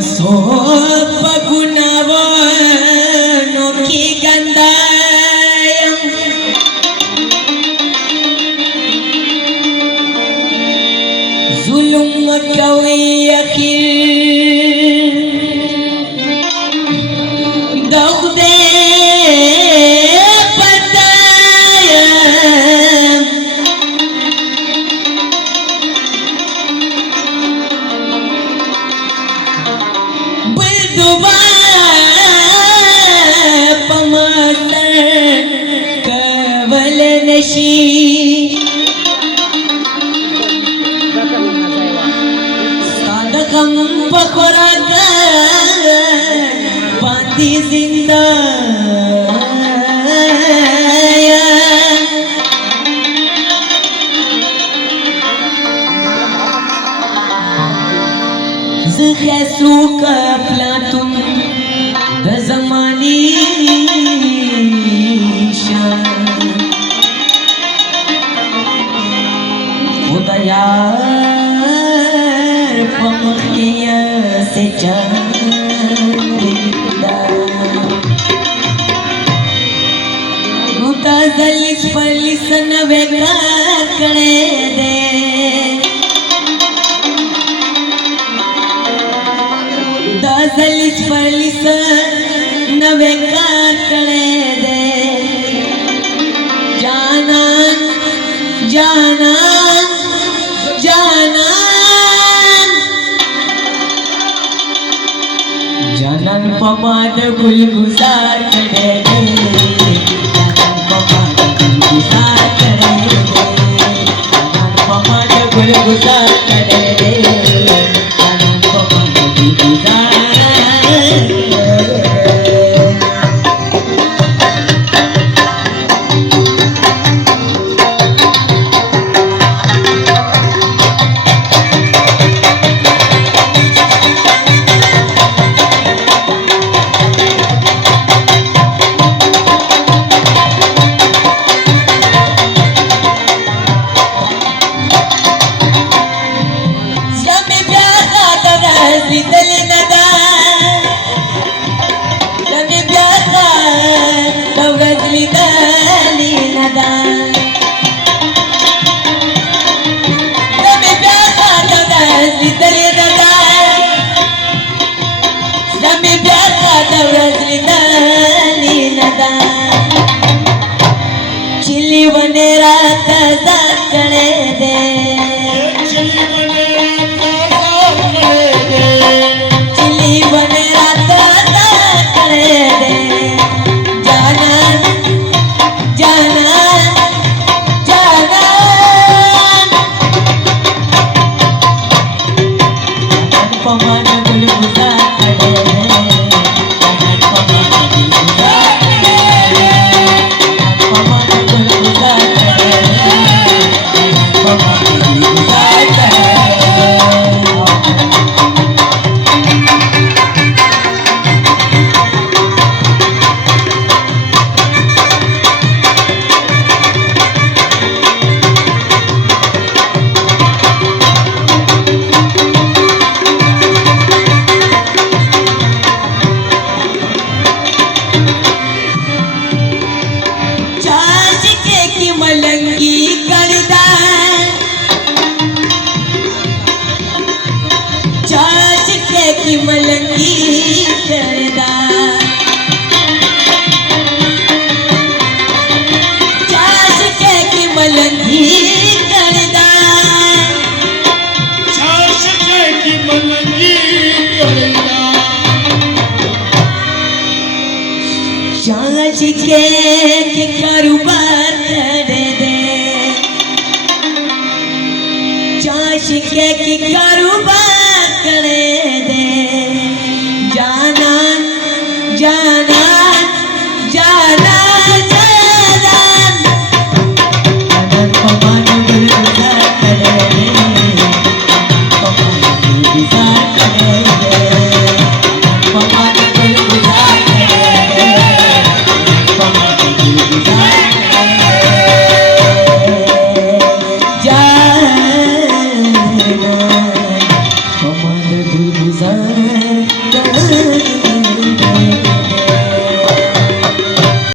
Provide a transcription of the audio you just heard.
सो पगुनाव नोखी गंधायम जुलुम कवी अखिर दौदे सादकम पखोराक बांधी जिंदा ज़ख़ैसू का प्लातुम द ज़मानी यार पमकिया से चंदा मुताज़लिस पलिसन वेका करे दे दाज़लिस पलिसन वेका करे दे जाना जाना जानन पमाद गुलगुजार करे दे जानन पमाद गुलगुजार करे दे जानन पमाद गुलगुजार करे दे जानन पमाद गुलगुजार चिली बने रात करे दे चिली बने रात करे दे जाना जाना जाना पमान गुलगुजार करे दे की मलंगी करदा चाश के की मलंगी करदा चाश के की मलंगी करदा चाश के की कारोबार करे दे चाश के की कारोबार करे दे जाना जाना